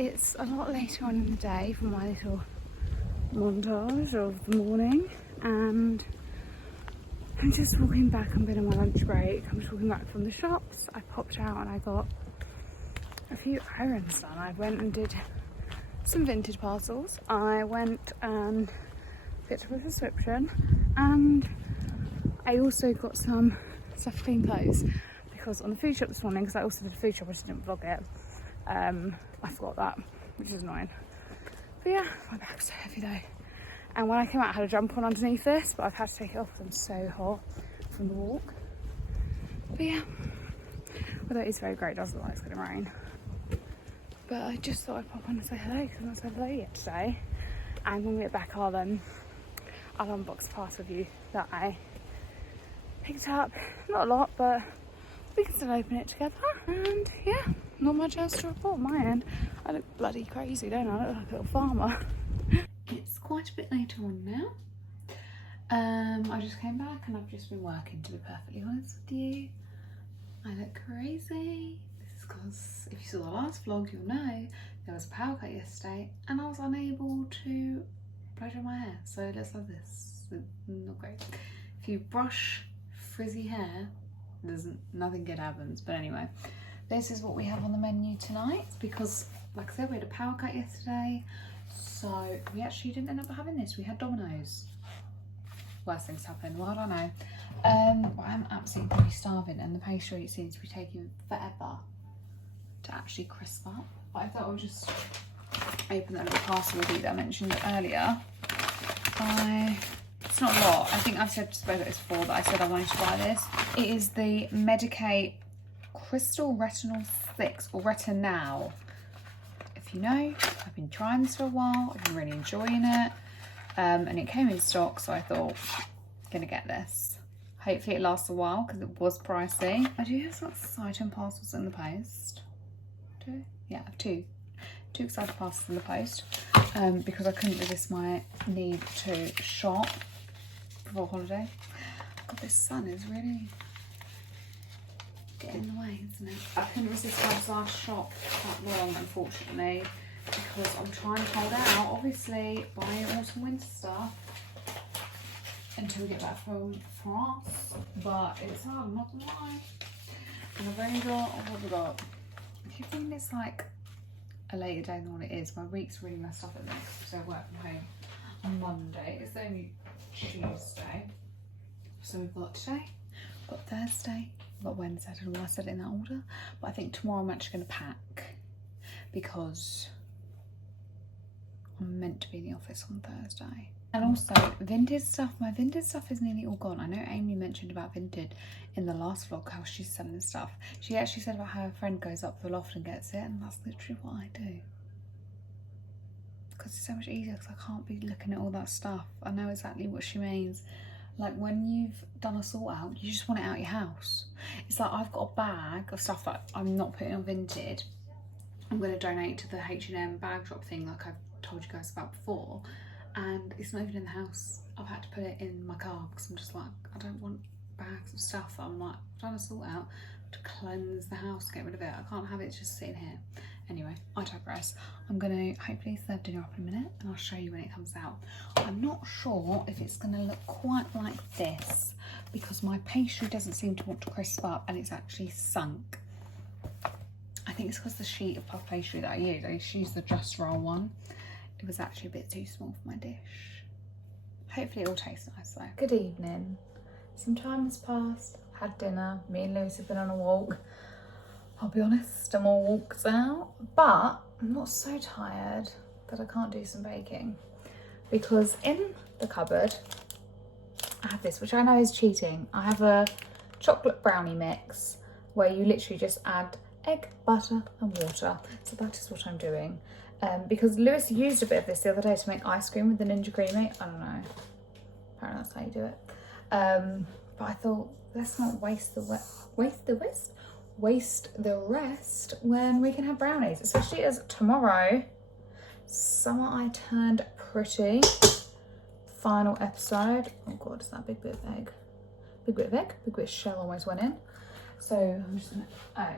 it's a lot later on in the day for my little montage of the morning, and I'm just walking back. I'm been on my lunch break. I'm just walking back from the shops. I popped out and I got a few errands done. I went and did some vintage parcels. I went and picked up a prescription, and I also got some stuff to clean clothes, because on the food shop this morning, because I also did a food shop, I just didn't vlog it, I forgot that, which is annoying. But yeah, my bag's so heavy though. And when I came out, I had a jumper on underneath this, but I've had to take it off because I'm so hot from the walk. But yeah, although it is very grey, it does look like it's going to rain. But I just thought I'd pop on and say hello, because I've not said hello yet today. And when we get back, I'll unbox a parcel of you that I picked up. Not a lot, but we can still open it together. And yeah, not much else to report on my end. I look bloody crazy, don't I? I look like a little farmer. It's quite a bit later on now. I just came back and I've just been working, to be perfectly honest with you. I look crazy. This is because if you saw the last vlog, you'll know there was a power cut yesterday and I was unable to blow dry my hair. So let's have this. Not great. If you brush frizzy hair, there's nothing good happens. But anyway, this is what we have on the menu tonight, because like I said, we had a power cut yesterday, so we actually didn't end up having this. We had Domino's. Worst things happen. Well, I don't know. I'm absolutely pretty starving, and the pastry seems to be taking forever to actually crisp up. But I thought I would just open that little parcel with you that I mentioned earlier. It's not a lot. I think I've spoken about this before, that I said I wanted to buy this. It is the Medicate Crystal Retinol Fix, or Retinal. If you know, I've been trying this for a while. I've been really enjoying it. And it came in stock, so I thought, gonna get this. Hopefully it lasts a while, because it was pricey. I do have some exciting parcels in the post. Yeah, I have two exciting parcels in the post, because I couldn't resist my need to shop before holiday. God, this sun is really getting in the way, isn't it? I couldn't resist my desire to shop that long, unfortunately, because I'm trying to hold out, obviously, buying autumn winter stuff until we get back from France. But it's hard, I'm not gonna lie. And I've only got, what have we got? I keep thinking it's like a later day than what it is. My week's really messed up at this, because I work from home on Monday. It's only Tuesday. So we've got today, we've got Thursday, we've got Wednesday. I don't know why I said it in that order, but I think tomorrow I'm actually going to pack, because I'm meant to be in the office on Thursday. And also vintage stuff. My vintage stuff is nearly all gone. I know Amy mentioned about vintage in the last vlog, how she's selling stuff. She actually said about how her friend goes up the loft and gets it, and that's literally what I do. Because it's so much easier, because I can't be looking at all that stuff. I know exactly what she means. Like when you've done a sort out, you just want it out your house. It's like I've got a bag of stuff that I'm not putting on Vinted. I'm going to donate to the H&M bag drop thing, like I've told you guys about before. And it's not even in the house. I've had to put it in my car, because I'm just like, I don't want bags of stuff that I'm like trying to sort out to cleanse the house, get rid of it. I can't have it just sitting here. Anyway, I digress. I'm gonna hopefully serve dinner up in a minute, and I'll show you when it comes out. I'm not sure if it's gonna look quite like this, because my pastry doesn't seem to want to crisp up, and it's actually sunk. I think it's because the sheet of puff pastry that I used the Just Roll one. It was actually a bit too small for my dish. Hopefully it all tastes nice though. Good evening. Some time has passed, had dinner. Me and Lewis have been on a walk. I'll be honest, I'm all walked out, but I'm not so tired that I can't do some baking, because in the cupboard I have this, which I know is cheating. I have a chocolate brownie mix where you literally just add egg, butter and water. So that is what I'm doing. Because Lewis used a bit of this the other day to make ice cream with the Ninja Creamy. I don't know, apparently that's how you do it. But I thought, let's not waste the rest when we can have brownies, especially as tomorrow, Summer I Turned Pretty final episode. Oh god, is that a big bit of egg? Big bit of shell almost went in. So I'm just gonna, okay,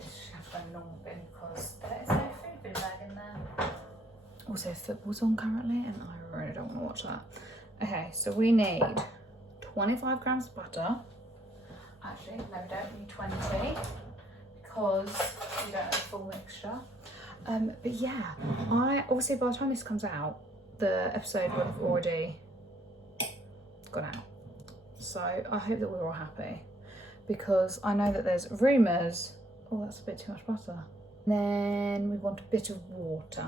just have to to the normal bin because there is no food bin bag in there. Also, football's on currently and I really don't want to watch that. Okay, so we need 25 grams of butter. Actually, no, we don't need 20 because we don't have a full mixture. But yeah, obviously by the time this comes out, the episode would have already gone out. So I hope that we're all happy because I know that there's rumours. Oh, that's a bit too much butter. Then we want a bit of water.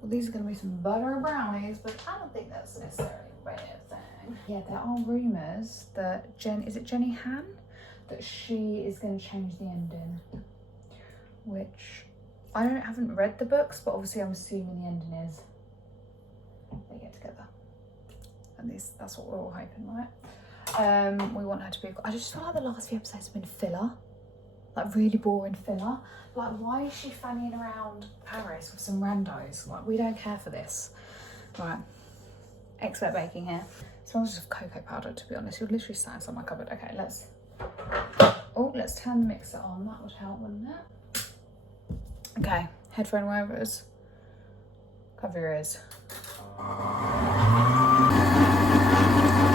Well, these are going to be some butter brownies, but I don't think that's necessarily a bad thing. Yeah, there are rumours that is it Jenny Han? That she is going to change the ending. Which, I haven't read the books, but obviously I'm assuming the ending is they get together. At least that's what we're all hoping, right? We want her to be, I just feel like the last few episodes have been filler. Like really boring filler. Like, why is she fannying around Paris with some randos? Like, we don't care for this. Right, expert baking here. It smells just of cocoa powder, to be honest. You're literally sat inside my cupboard. Okay, let's turn the mixer on. That would help, wouldn't it? Okay, headphone wearers. Cover your ears.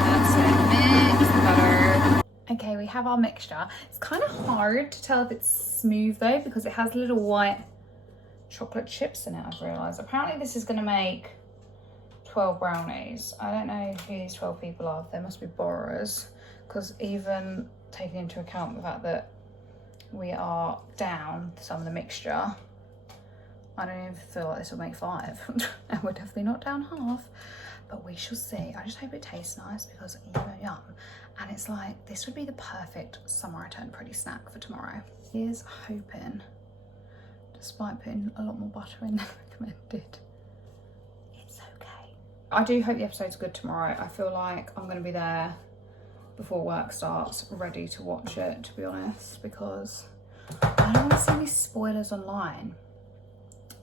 That's it. Mix the butter. Okay, we have our mixture. It's kind of hard to tell if it's smooth though because it has little white chocolate chips in it, I've realised. Apparently this is going to make 12 brownies. I don't know who these 12 people are. They must be borrowers because even taking into account the fact that we are down some of the mixture, I don't even feel like this will make 5. And we're definitely not down half, but we shall see. I just hope it tastes nice because yum. And it's like, this would be the perfect summer I turn pretty snack for tomorrow. Here's hoping, despite putting a lot more butter in than recommended, it's okay. I do hope the episode's good tomorrow. I feel like I'm gonna be there before work starts, ready to watch it, to be honest, because I don't want to see any spoilers online.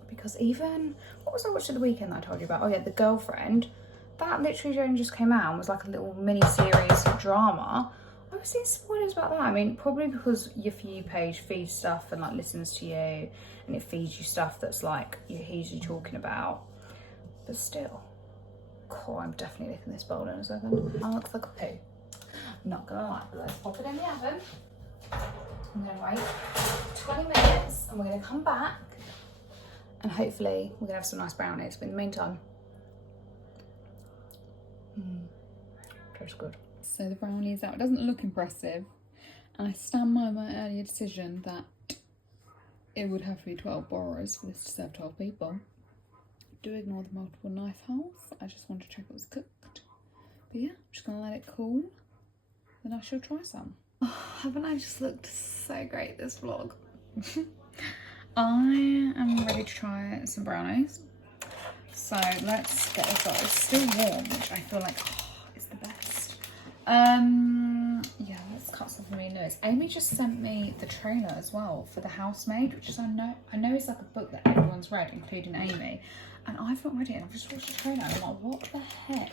Because even, what was I watching the weekend that I told you about? Oh yeah, The Girlfriend. That literally only just came out and was like a little mini-series drama. I was seeing spoilers about that. I mean, probably because your For You page feeds stuff and like listens to you and it feeds you stuff that's like you're usually talking about. But still, cool, I'm definitely licking this bowl in a second. That looks like a poo. Not gonna lie, but let's pop it in the oven. I'm gonna wait 20 minutes and we're gonna come back and hopefully we're gonna have some nice brownies. But in the meantime, tastes good. So the brownie is out. It doesn't look impressive, and I stand by my earlier decision that it would have to be 12 borrowers for this to serve 12 people. Do ignore the multiple knife holes. I just want to check it was cooked. But yeah, I'm just gonna let it cool, then I shall try some. Oh, haven't I just looked so great this vlog? I am ready to try some brownies. So let's get this out. It's still warm, which I feel like is the best. Yeah, let's cut some for me notes. Amy just sent me the trailer as well for The Housemaid, which is I know is like a book that everyone's read, including Amy. And I've not read it, and I've just watched the trailer and I'm like, what the heck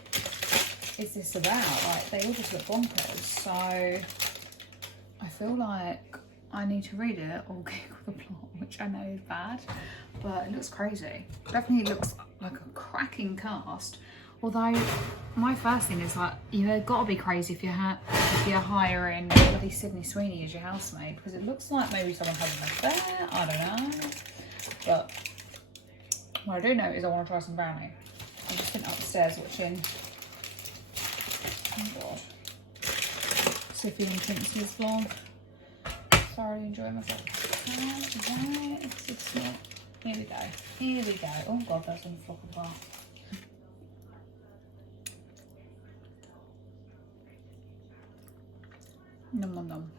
is this about? Like, they all just look bonkers. So I feel like I need to read it or Google the plot, which I know is bad, but it looks crazy. Definitely looks like a cracking cast. Although my first thing is like, you've got to be crazy if you're hiring bloody Sydney Sweeney as your housemaid, because it looks like maybe someone has an affair. I don't know. But what I do know is I want to try some brownie. I'm just sitting upstairs watching. Oh god. Sophie and Prince's vlog. Thoroughly enjoying myself. Right, it's not. Here we go. Here we go. Oh god, that's on the flock of bar. Nom nom nom.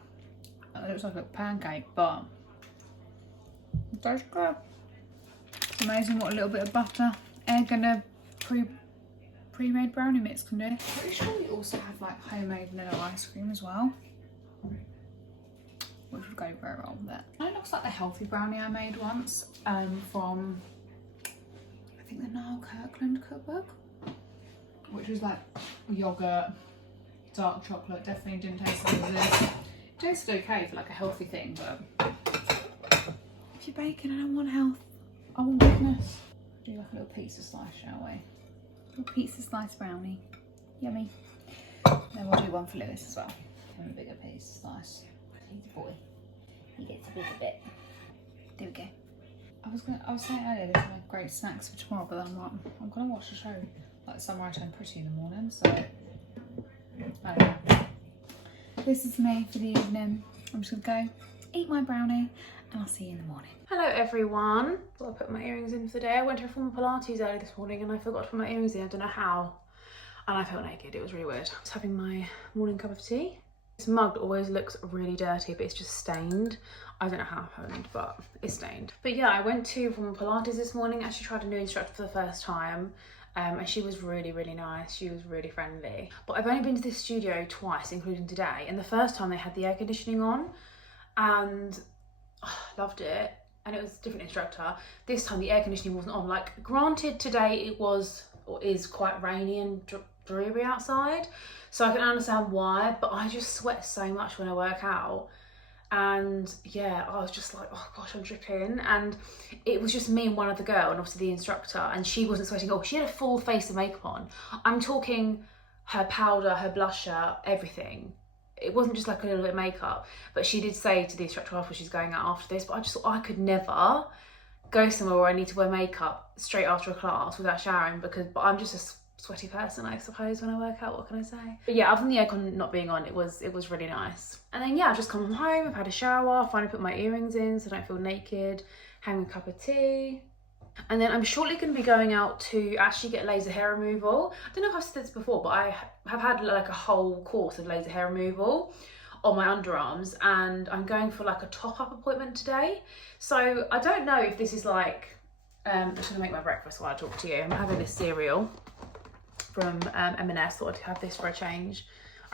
It looks like a pancake, but it tastes good. It's amazing what a little bit of butter, egg and a pre-made brownie mix can do. Pretty sure we also have like homemade vanilla ice cream as well, which would go very well with it. It looks like the healthy brownie I made once from, I think, the Niall Kirkland cookbook, which was like yogurt, dark chocolate. Definitely didn't taste as good as this. It tasted okay for like a healthy thing, but have your bacon, I don't want health. I want goodness. Do like a little pizza slice, shall we? A little pizza slice brownie. Yummy. Then we'll do one for Lewis as well. Give him a bigger pizza slice. He's a boy. He gets a bigger bit. There we go. I was saying earlier this is my great snacks for tomorrow, but I'm like, I'm gonna watch the show like Somewhere I Turn Pretty in the morning, so I don't know. This is me for the evening. I'm just gonna go eat my brownie and I'll see you in the morning. Hello everyone. So I put my earrings in for the day. I went to perform Pilates early this morning and I forgot to put my earrings in. I don't know how. And I felt naked. It was really weird. I was having my morning cup of tea. This mug always looks really dirty, but it's just stained. I don't know how it happened, but it's stained. But yeah, I went to perform Pilates this morning. Actually tried a new instructor for the first time. And she was really, really nice. She was really friendly. But I've only been to this studio twice, including today. And the first time they had the air conditioning on and loved it. And it was a different instructor. This time the air conditioning wasn't on. Like, granted today it was, or is quite rainy and dreary outside. So I can understand why, but I just sweat so much when I work out. And yeah, I was just like, oh gosh, I'm dripping. And it was just me and one other girl, and obviously the instructor, and she wasn't sweating. Oh, she had a full face of makeup on. I'm talking her powder, her blusher, everything. It wasn't just like a little bit of makeup, but she did say to the instructor after she's going out after this, but I just thought I could never go somewhere where I need to wear makeup straight after a class without showering, but I'm just a sweaty person, I suppose, when I work out. What can I say? But yeah, other than the aircon not being on, it was really nice. And then yeah, I've just come home, I've had a shower, finally put my earrings in so I don't feel naked, having a cup of tea. And then I'm shortly going to be going out to actually get laser hair removal. I don't know if I've said this before, but I have had like a whole course of laser hair removal on my underarms, and I'm going for like a top-up appointment today. So I don't know if this is like, I'm just going to make my breakfast while I talk to you. I'm having this cereal from M&S, thought I'd have this for a change.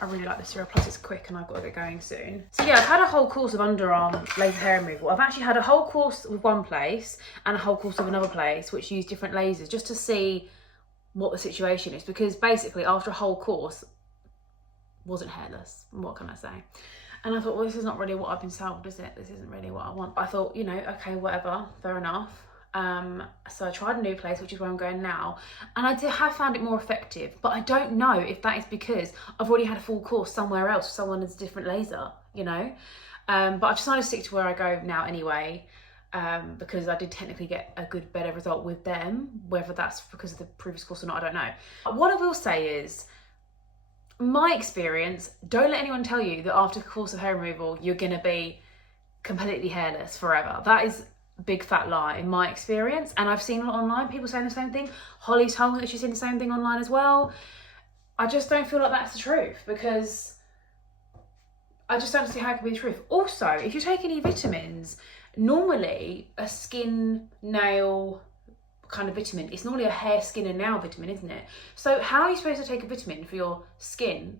I really like this cereal, plus it's quick and I've got to get going soon. So yeah, I've had a whole course of underarm laser hair removal. I've actually had a whole course with one place and a whole course with another place, which use different lasers, just to see what the situation is. Because basically after a whole course, wasn't hairless. What can I say? And I thought, well, this is not really what I've been sold, is it? This isn't really what I want. But I thought, you know, okay, whatever, fair enough. So I tried a new place, which is where I'm going now, and I have found it more effective, but I don't know if that is because I've already had a full course somewhere else, someone has a different laser, you know. But I've decided to stick to where I go now anyway, because I did technically get a better result with them. Whether that's because of the previous course or not, I don't know. What I will say is, my experience, don't let anyone tell you that after a course of hair removal you're gonna be completely hairless forever. That is big fat lie in my experience, and I've seen it online, people saying the same thing. Holly's told me that she's seen the same thing online as well. I just don't feel like that's the truth, because I just don't see how it can be the truth. Also, if you take any vitamins, normally a skin, nail kind of vitamin, it's normally a hair, skin and nail vitamin, isn't it? So how are you supposed to take a vitamin for your skin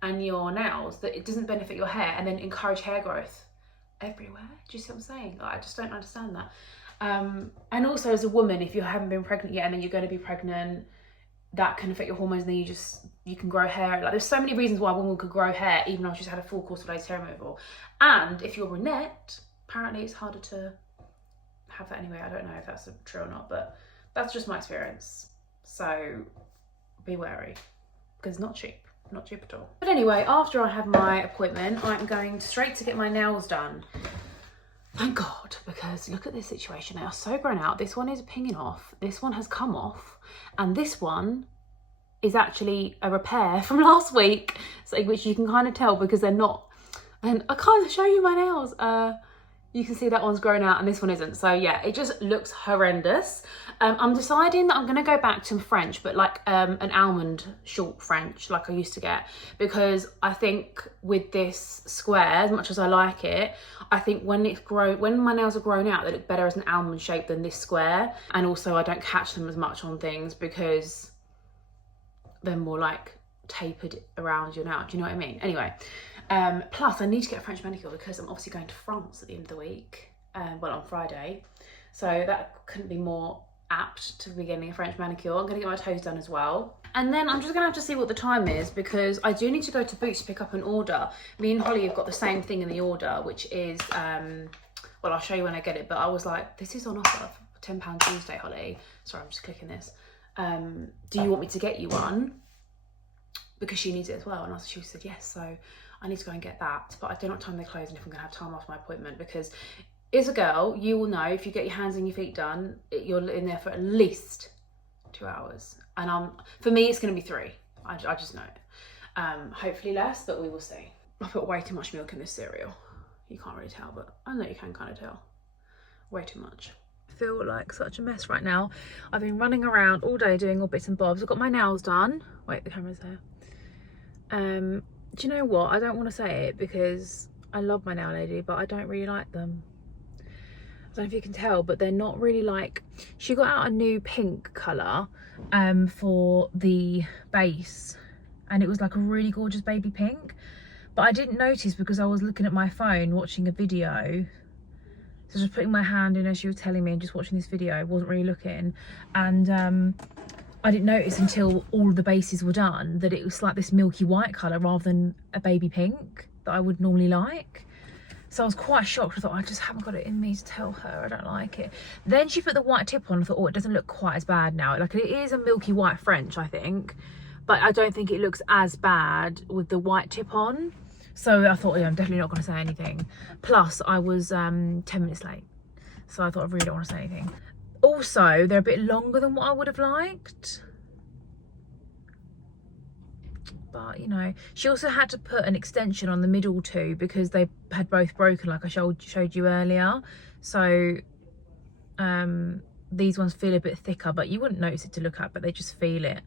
and your nails that it doesn't benefit your hair and then encourage hair growth everywhere? Do you see what I'm saying? Like, I just don't understand that. And also, as a woman, if you haven't been pregnant yet and then you're going to be pregnant, that can affect your hormones, and then you can grow hair. Like, there's so many reasons why a woman could grow hair even after she's had a full course of laser hair removal. And if you're brunette, apparently it's harder to have that anyway. I don't know if that's true or not, but that's just my experience. So be wary, because it's not cheap. Not cheap at all. But anyway, after I have my appointment, I'm going straight to get my nails done. Thank God, because look at this situation. They are so grown out. This one is pinging off. This one has come off. And this one is actually a repair from last week, so, which you can kind of tell because they're not. And I can't show you my nails. You can see that one's grown out and this one isn't. So yeah, it just looks horrendous. I'm deciding that I'm gonna go back to French, but like an almond short French like I used to get, because I think with this square, as much as I like it, I think when my nails are grown out, they look better as an almond shape than this square. And also I don't catch them as much on things because they're more like tapered around your nail. Do you know what I mean? Anyway. Plus I need to get a French manicure because I'm obviously going to France at the end of the week, well, on Friday, so that couldn't be more apt to be getting a French manicure. I'm going to get my toes done as well, and then I'm just going to have to see what the time is, because I do need to go to Boots to pick up an order. Me and Holly have got the same thing in the order, which is Well, I'll show you when I get it, but I was like, this is on offer for £10 Tuesday, Holly. Sorry, I'm just clicking this. Do you want me to get you one? Because she needs it as well. And she said yes, so I need to go and get that. But I don't know what time they close and if I'm gonna have time after my appointment, because as a girl, you will know if you get your hands and your feet done, you're in there for at least 2 hours. And for me, it's gonna be 3. I just know it. Hopefully less, but we will see. I put way too much milk in this cereal. You can't really tell, but I know you can kind of tell. Way too much. I feel like such a mess right now. I've been running around all day doing all bits and bobs. I've got my nails done. Wait, the camera's there. Do you know what? I don't want to say it because I love my nail lady, but I don't really like them. I don't know if you can tell, but they're not really like... She got out a new pink colour for the base, and it was like a really gorgeous baby pink. But I didn't notice because I was looking at my phone watching a video. So just putting my hand in as she was telling me and just watching this video. I wasn't really looking. And I didn't notice until all of the bases were done that it was like this milky white colour rather than a baby pink that I would normally like. So I was quite shocked. I thought, I just haven't got it in me to tell her I don't like it. Then she put the white tip on. I thought, oh, it doesn't look quite as bad now. Like, it is a milky white French, I think. But I don't think it looks as bad with the white tip on. So I thought, yeah, I'm definitely not going to say anything. Plus, I was 10 minutes late. So I thought, I really don't want to say anything. Also, they're a bit longer than what I would have liked. But, you know, she also had to put an extension on the middle two because they had both broken, like I showed you earlier. So these ones feel a bit thicker, but you wouldn't notice it to look at, but they just feel it.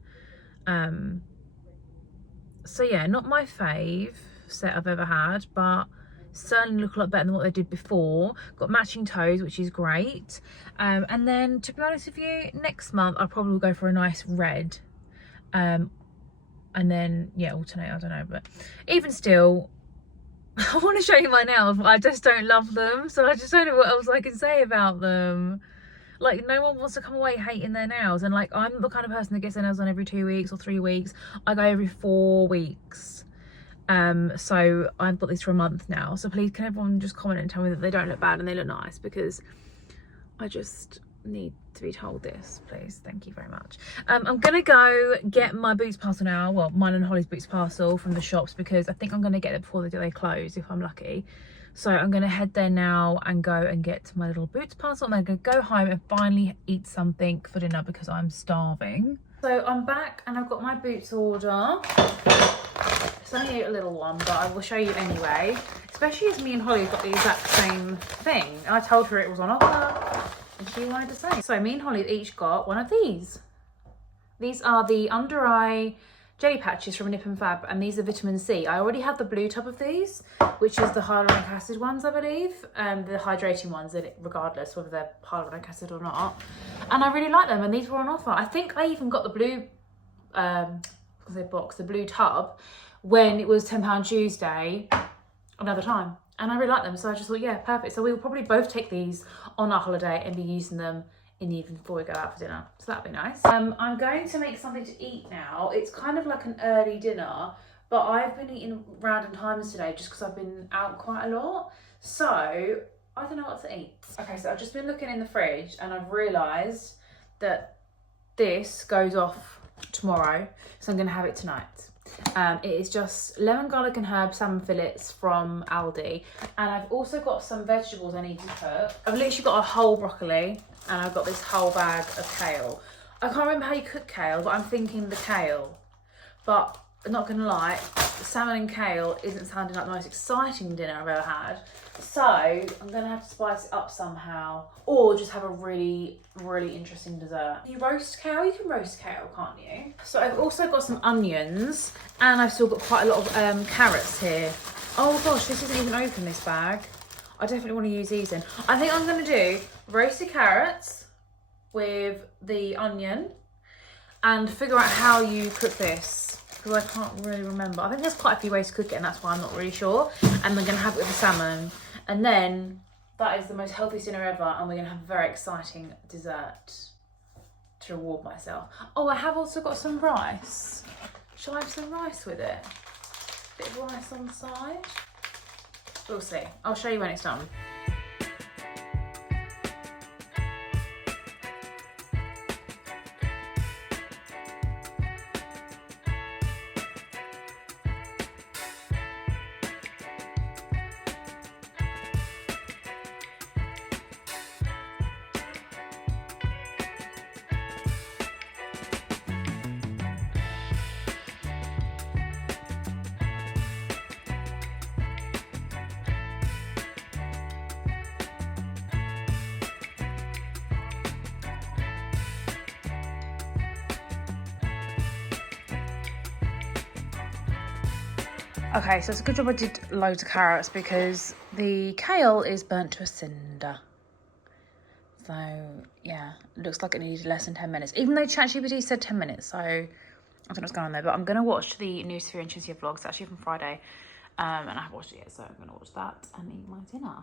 So yeah, not my fave set I've ever had, but certainly look a lot better than what they did before. Got matching toes, which is great. And then, to be honest with you, next month I'll probably go for a nice red. And then, yeah, alternate, I don't know, but even still, I want to show you my nails, but I just don't love them. So I just don't know what else I can say about them. Like, no one wants to come away hating their nails. And like, I'm the kind of person that gets their nails done every 2 weeks or 3 weeks. I go every 4 weeks. So I've got these for a month now. So please, can everyone just comment and tell me that they don't look bad and they look nice, because I just need to be told this, please. Thank you very much. I'm gonna go get my Boots parcel now. Well, mine and Holly's Boots parcel from the shops, because I think I'm gonna get it before they close if I'm lucky. So I'm gonna head there now and go and get my little Boots parcel. And I'm gonna go home and finally eat something for dinner because I'm starving. So I'm back and I've got my Boots order. It's only a little one, but I will show you anyway. Especially as me and Holly got the exact same thing. I told her it was on offer and she wanted to say. So me and Holly each got one of these. These are the under eye jelly patches from Nip and Fab, and these are vitamin C. I already have the blue tub of these, which is the hyaluronic acid ones, I believe. The hydrating ones, regardless whether they're hyaluronic acid or not. And I really like them, and these were on offer. I think I even got the blue the blue tub when it was £10 Tuesday another time, and I really like them, so I just thought, yeah, perfect. So we will probably both take these on our holiday and be using them in the evening before we go out for dinner, so that'd be nice. I'm going to make something to eat now. It's kind of like an early dinner, but I've been eating random times today just because I've been out quite a lot, so I don't know what to eat. Okay, so I've just been looking in the fridge and I've realised that this goes off tomorrow, so I'm going to have it tonight. It is just lemon, garlic and herb salmon fillets from Aldi, and I've also got some vegetables I need to cook. I've literally got a whole broccoli and I've got this whole bag of kale. I can't remember how you cook kale, but I'm thinking the kale. But I'm not gonna lie, salmon and kale isn't sounding like the most exciting dinner I've ever had. So I'm gonna have to spice it up somehow, or just have a really, really interesting dessert. You roast kale? You can roast kale, can't you? So I've also got some onions, and I've still got quite a lot of carrots here. Oh gosh, this isn't even open, this bag. I definitely want to use these in. I think I'm gonna do roasted carrots with the onion and figure out how you cook this, because I can't really remember. I think there's quite a few ways to cook it, and that's why I'm not really sure. And we're gonna have it with the salmon. And then that is the most healthiest dinner ever, and we're gonna have a very exciting dessert to reward myself. Oh, I have also got some rice. Shall I have some rice with it? Bit of rice on the side. We'll see. I'll show you when it's done. Okay, so it's a good job I did loads of carrots because the kale is burnt to a cinder. So, yeah, looks like it needed less than 10 minutes. Even though ChatGPT said 10 minutes, so I don't know what's going on there. But I'm going to watch the new Sphere and Chinsia vlog. It's actually from Friday. And I haven't watched it yet, so I'm going to watch that and eat my dinner.